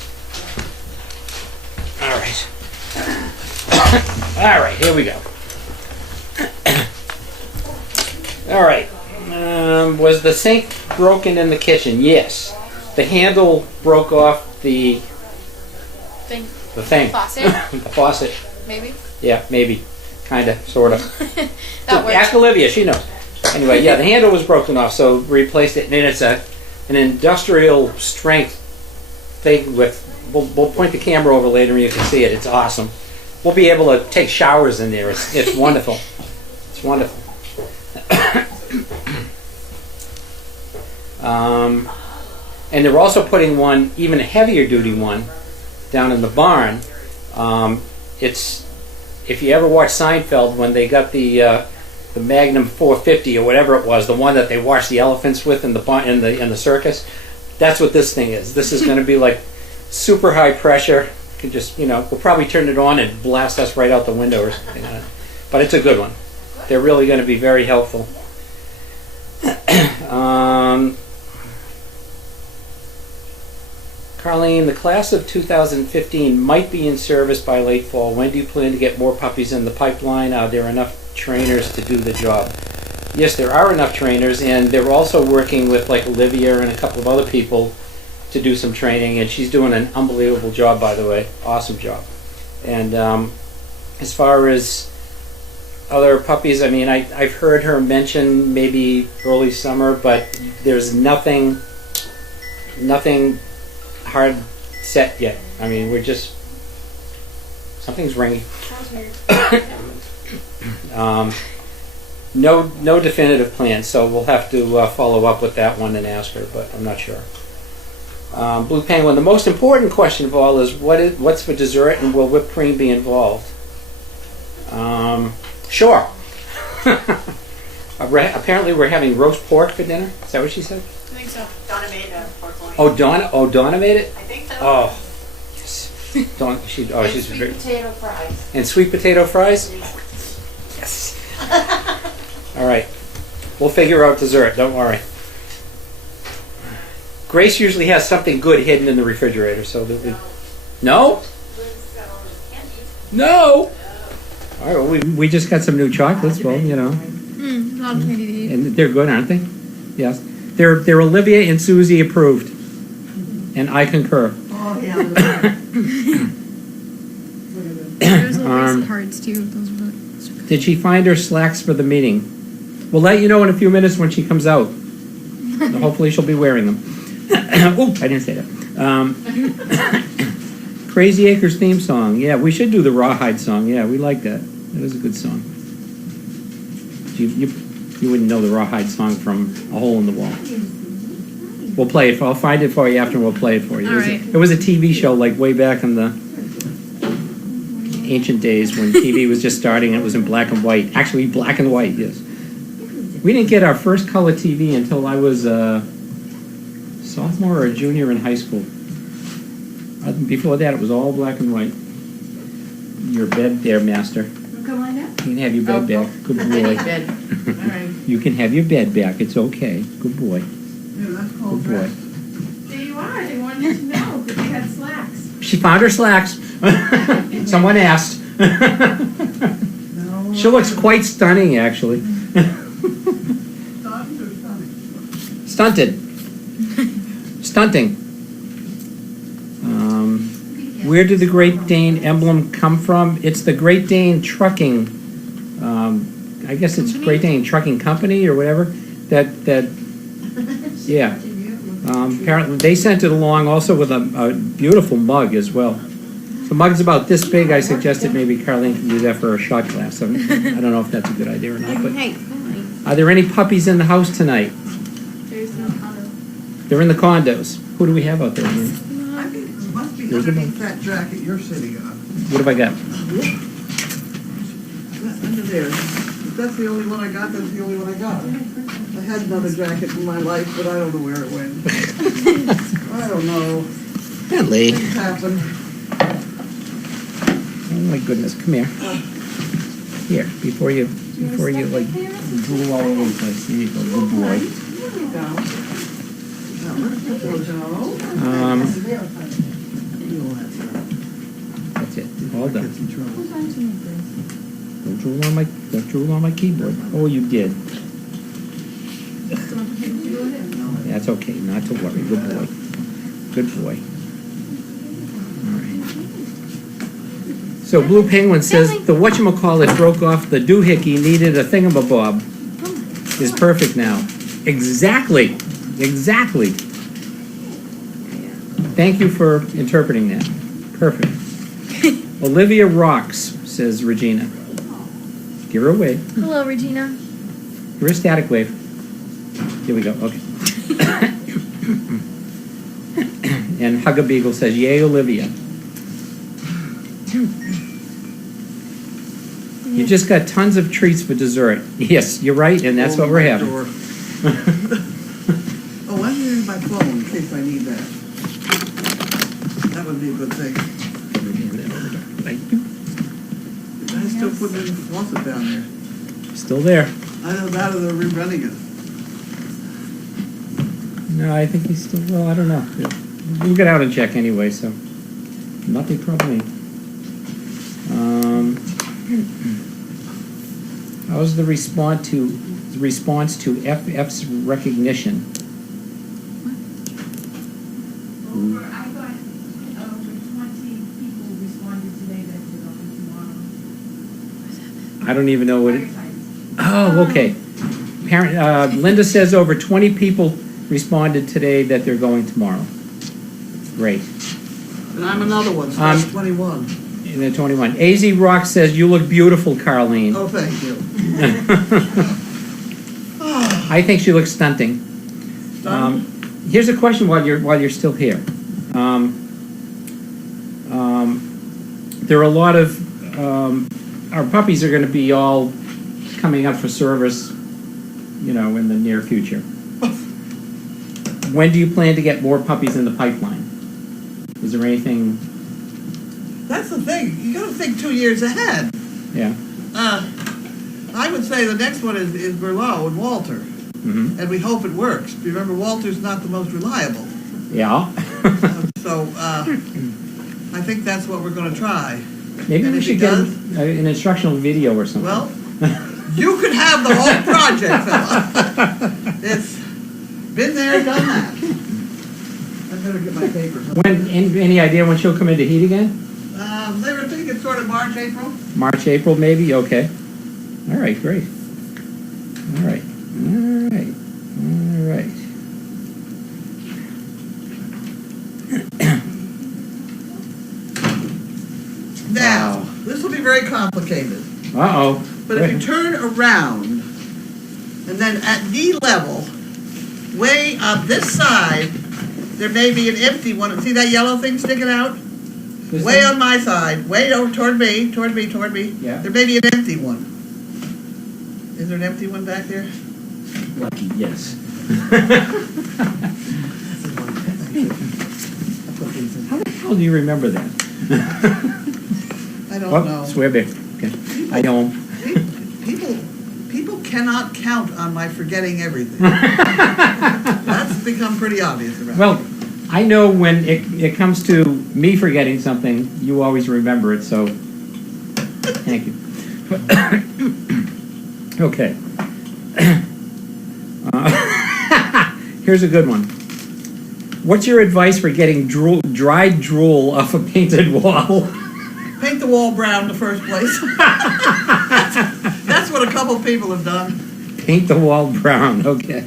All right. All right, here we go. All right. Was the sink broken in the kitchen? Yes. The handle broke off the Thing. thing. Faucet? The faucet. Maybe. Yeah, maybe. Kinda, sorta. That works. Ask Olivia, she knows. Anyway, yeah, the handle was broken off, so replaced it, and it's an industrial strength thing with. We'll point the camera over later and you can see it. It's awesome. We'll be able to take showers in there. It's wonderful. It's wonderful. And they're also putting one, even a heavier duty one, down in the barn. It's, if you ever watch Seinfeld, when they got the Magnum 450 or whatever it was, the one that they washed the elephants with in the barn, in the circus, that's what this thing is. This is going to be like super high pressure. Could just, we'll probably turn it on and blast us right out the window or something. But it's a good one. They're really going to be very helpful. Carlene, the class of 2015 might be in service by late fall. When do you plan to get more puppies in the pipeline? Are there enough trainers to do the job? Yes, there are enough trainers, and they're also working with like Olivia and a couple of other people to do some training, and she's doing an unbelievable job, by the way. Awesome job. And as far as other puppies, I mean, I've heard her mention maybe early summer, but there's nothing hard set yet. I mean, we're just, something's ringing. Sounds weird. No definitive plan, so we'll have to follow up with that one and ask her, but I'm not sure. Blue Penguin, the most important question of all is what's for dessert, and will whipped cream be involved? Sure. Apparently we're having roast pork for dinner. Is that what she said? I think so. Donna made a pork loin. Donna made it? I think so. Oh, yes. She's sweet very. potato fries. And sweet potato fries? Yes. All right. We'll figure out dessert. Don't worry. Grace usually has something good hidden in the refrigerator, so that we. No? No. All right. Well, we just got some new chocolates. Well, A lot of candy to eat. and they're good, aren't they? Yes. They're Olivia and Susie approved, and I concur. Oh, yeah. There's little racing cards too. Those were really. Did she find her slacks for the meeting? We'll let you know in a few minutes when she comes out. Hopefully she'll be wearing them. Oh, I didn't say that. Crazy Acres theme song. Yeah, we should do the Rawhide song. Yeah, we like that. That is a good song. You wouldn't know the Rawhide song from A Hole in the Wall. We'll play it. I'll find it for you after and we'll play it for you. It was a TV show like way back in the ancient days when TV was just starting and it was in black and white. Actually, black and white, yes. We didn't get our first color TV until I was a sophomore or a junior in high school. Before that, it was all black and white. Your bed there, master. Come on now. You can have your bed back. Good boy. Bed. All right. You can have your bed back. It's okay. Good boy. Yeah, that's called Good boy. rest. There you are. They wanted to know that they had slacks. She found her slacks. Someone asked. No. She looks quite stunning, actually. Stunted or stunning? Stunted. Stunting. Where did the Great Dane emblem come from? It's the Great Dane Trucking. I guess it's Great Dane Trucking Company or whatever. Yeah. Apparently they sent it along also with a beautiful mug as well. The mug's about this big. I suggested maybe Carlene can use that for a shot glass. I don't know if that's a good idea or not. But are there any puppies in the house tonight? There's no condo. They're in the condos. Who do we have out there? I think it must be There's the underneath that jacket you're sitting on. What have I got? Under there. If that's the only one I got, that's the only one I got. I had another jacket in my life, but I don't know where it went. I don't know. Bentley. Things happen. Oh my goodness, come here. Here, before you like drool all over the place. Here you go, good boy. There you go. That's it, all done. Don't drool on my keyboard. Oh, you did. That's okay, not to worry, good boy. Good boy. All right. So Blue Penguin says the whatchamacallit broke off the doohickey, needed a thingamabob. Is perfect now. Exactly. Thank you for interpreting that. Perfect. Olivia rocks, says Regina. Give her a wave. Hello, Regina. Give her a static wave. Here we go, okay. And Hugga Beagle says, yay, Olivia. You just got tons of treats for dessert. Yes, you're right, and that's what we're having. Oh, I'm using my phone in case I need that. That would be a good thing. Thank you. I still putting in the faucet down there. Still there. I know that or they're rerunning it. No, I think he's still, well, I don't know. We'll get out and check anyway, so nothing troubling. How's the response to FF's recognition? I got over 20 people responded today that they're going tomorrow. I don't even know what it. Oh, okay. Linda says over 20 people responded today that they're going tomorrow. Great. And I'm another one, so that's 21. In the 21. AZ Rock says you look beautiful, Carlene. Oh, thank you. I think she looks stunting. Here's a question while you're still here. There are a lot of our puppies are going to be all coming up for service, in the near future. When do you plan to get more puppies in the pipeline? Is there anything? That's the thing. You got to think 2 years ahead. Yeah. I would say the next one is Berlau and Walter. Mm-hmm. And we hope it works. Remember, Walter's not the most reliable. Yeah. So I think that's what we're going to try. Maybe And we if should he get does- an instructional video or something. Well, you could have the whole project, fella. It's been there, done that. I better get my papers. Any idea when she'll come into heat again? They were thinking sort of March, April. March, April, maybe? Okay. All right, great. All right. Now, Wow. this will be very complicated. Uh-oh. But if you turn around, and then at knee level, way up this side, there may be an empty one. See that yellow thing sticking out? Way on my side, way over toward me. Yeah. There may be an empty one. Is there an empty one back there? Lucky, yes. How the hell do you remember that? I don't know. Swear big. Okay. I know. People cannot count on my forgetting everything. That's become pretty obvious around. Well, I know when it comes to me forgetting something, you always remember it, so thank you. Okay. Here's a good one. What's your advice for getting dried drool off a painted wall? Paint the wall brown in the first place. That's what a couple people have done. Paint the wall brown, okay.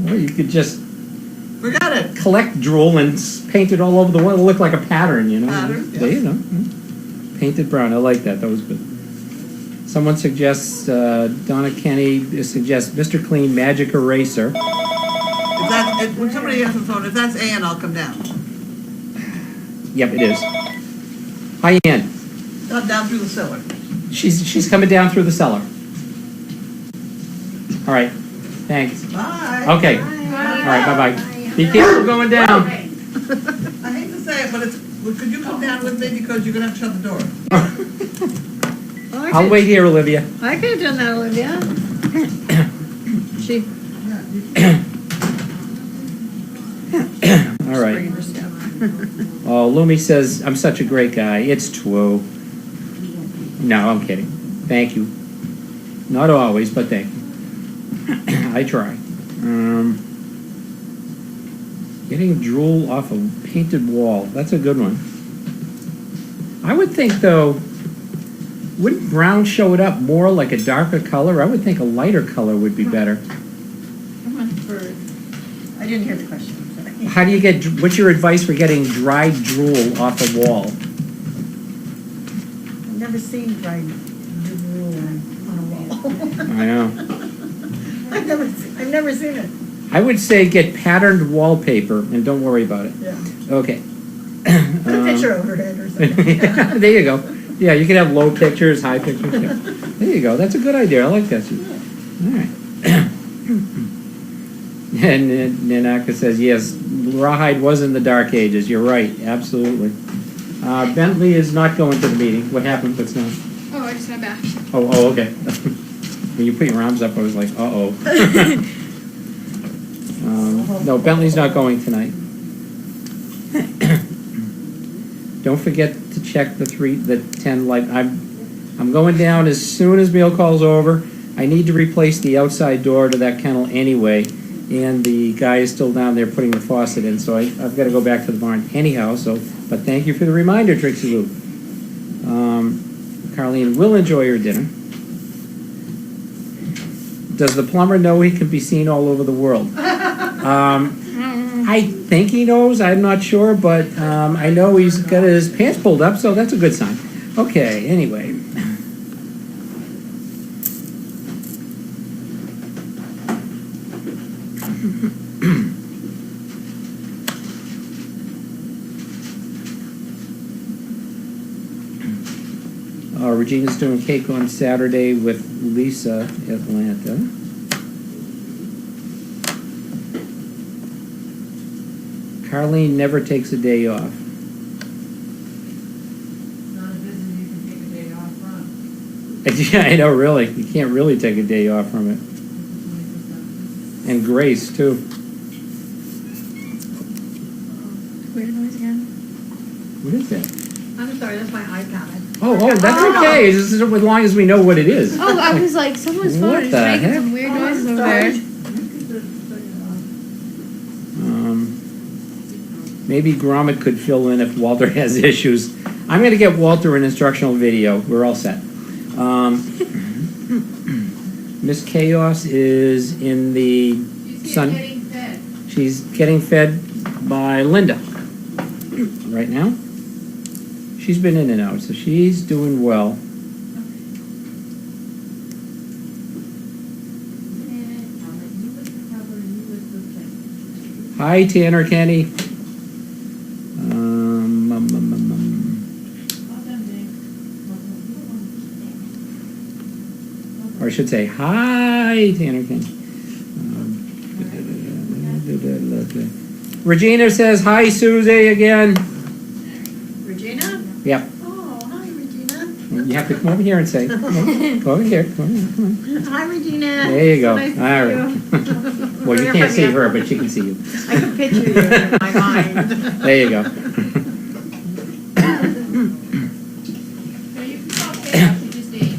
Well, you could just Forget it. collect drool and paint it all over the wall. It'll look like a pattern, Pattern, There you go. Painted brown, I like that. That was good. Someone suggests, Donna Kenny suggests Mr. Clean Magic Eraser. When somebody answers the phone, if that's Ann, I'll come down. Yep, it is. Hi, Ann. Not down through the cellar. She's coming down through the cellar. All right. Thanks. Bye. Okay. All right. Bye-bye. Be careful going down. I hate to say it, but could you come down with me because you're going to have to shut the door? I'll wait here, Olivia. I could have done that, Olivia. Yeah, you All right. Oh, Lumi says, I'm such a great guy. It's true. No, I'm kidding. Thank you. Not always, but thank you. I try. Getting drool off a painted wall. That's a good one. I would think, though, wouldn't brown show it up more like a darker color? I would think a lighter color would be better. Come on, bird. I didn't hear the question. Sorry. How do you get, what's your advice for getting dried drool off a wall? I've never seen dried drool on a wall. I know. I've never seen it. I would say get patterned wallpaper and don't worry about it. Yeah. Okay. Put a picture overhead or something. There you go. Yeah, you can have low pictures, high pictures. Yeah. There you go. That's a good idea. I like that. All right. And Nanaka says, yes, rawhide was in the dark ages. You're right. Absolutely. Bentley is not going to the meeting. What happened? What's not? Oh, I just got back. Oh, okay. When you put your arms up, I was like, uh-oh. No, Bentley's not going tonight. Don't forget to check the 10 light. I'm going down as soon as mail call's over. I need to replace the outside door to that kennel anyway, and the guy is still down there putting the faucet in, so I've got to go back to the barn anyhow. But thank you for the reminder, Trixie Lou. Carlene will enjoy her dinner. Does the plumber know he can be seen all over the world? I think he knows. I'm not sure, but I know he's got his pants pulled up, so that's a good sign. Okay, anyway. Regina's doing cake on Saturday with Lisa, Atlanta. Carlene never takes a day off. Not a business you can take a day off from. Yeah, I know, really. You can't really take a day off from it. And Grace, too. Weird noise again. What is that? I'm sorry, that's my iPad. Oh, that's okay. This is as long as we know what it is. Oh, I was like, someone's phone What is the making heck? some weird noises over there. Maybe Gromit could fill in if Walter has issues. I'm going to get Walter an instructional video. We're all set. Miss Chaos is in the sun. Getting fed. She's getting fed by Linda right now. She's been in and out, so she's doing well. Hi, Tanner Kenny. Or I should say, hi, Tanner Kenny. Regina says, hi, Susie, again. Regina? Yep. Oh, hi, Regina. You have to come over here and say, come over here, come on. Hi, Regina. There you go. Nice to All see right. you. Well, you can't see her, but she can see you. I can picture you in my mind. There you go. So you can call Chaos, she just ate.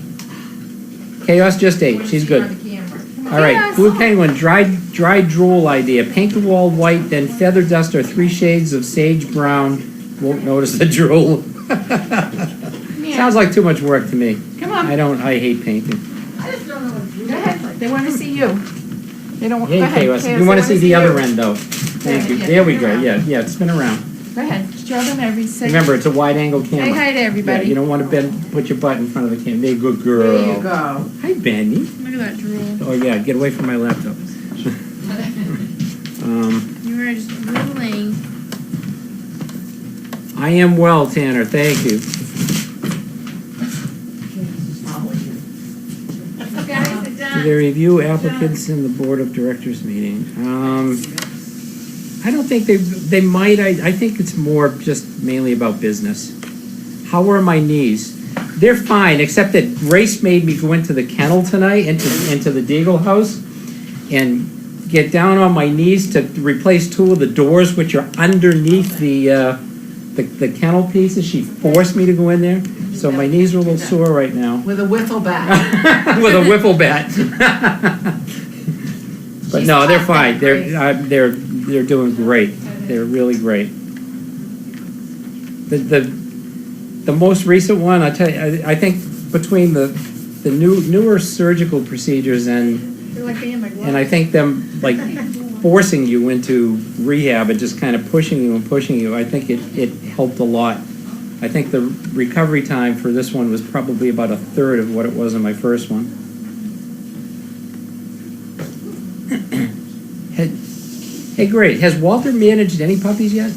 Chaos just ate. She's good. On the camera. All right, Blue Penguin, dried drool idea. Paint the wall white, then feather dust or 3 shades of sage brown. Won't notice the drool. Sounds like too much work to me. Come on. I hate painting. I just don't know what Go ahead. They want to see you. They don't. Hey, go ahead. Chaos. Chaos, You want they to see the you. other end, though. Thank you. Yeah, There we turn go. around. Yeah, spin around. Go ahead. Show them every second. Remember, it's a wide-angle camera. Say hi to everybody. Yeah, you don't want to put your butt in front of the camera. There, good girl. There you go. Hi, Benny. Look at that drool. Oh, yeah, get away from my laptop. You were just drooling. I am well, Tanner. Thank you. Guys, it's Do done. they review applicants in the board of directors meeting? I don't think they might. I think it's more just mainly about business. How are my knees? They're fine, except that Grace made me go into the kennel tonight, into the Deagle house, and get down on my knees to replace two of the doors, which are underneath the kennel pieces. She forced me to go in there, so my knees are a little sore right now. With a wiffle bat. With a wiffle bat. But no, they're fine. They're doing great. They're really great. The most recent one, I tell you, I think between the newer surgical procedures and I think them like forcing you into rehab and just kind of pushing you, I think it helped a lot. I think the recovery time for this one was probably about a third of what it was in my first one. Hey, great. Has Walter managed any puppies yet?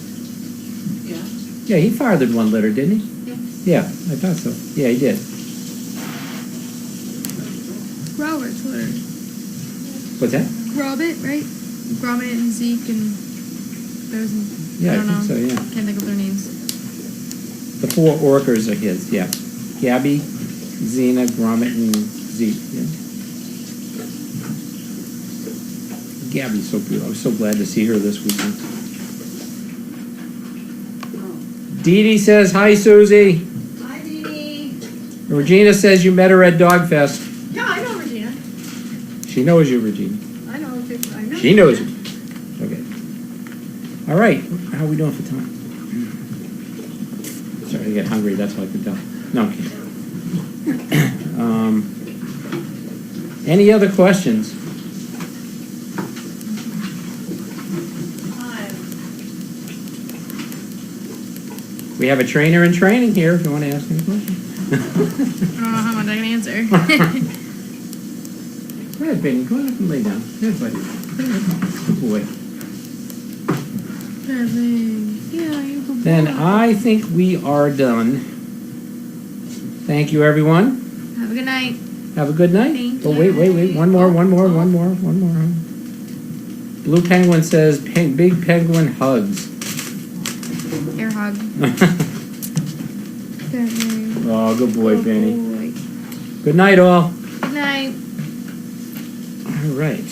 Yeah. Yeah, he fathered one litter, didn't he? Yeah, I thought so. Yeah, he did. Robert's litter. What's that? Robert, right? Gromit and Zeke and those. Yeah, I don't know. think so, yeah. Can't think of their names. The four orcas are his, yeah. Gabby, Xena, Gromit, and Zeke. Yeah. Gabby's so beautiful. I was so glad to see her this weekend. Dee Dee says, hi, Susie. Hi, Dee Dee. Regina says you met her at Dogfest. Yeah, I know Regina. She knows you, Regina. I know. She knows you. Okay. All right. How are we doing for time? Sorry, I get hungry. That's why I could tell. No, I'm kidding. Any other questions? We have a trainer in training here if you want to ask any questions. I don't know how much I can answer. Go ahead, Benny. Go ahead and lay down. Good, buddy. Good boy. Yeah, you go. Then I think we are done. Thank you, everyone. Have a good night. Have a good night. Thank Oh, you. wait. One more. Blue Penguin says, big penguin hugs. Air hug. Oh, good boy, Benny. Boy. Good night, all. Good night. All right.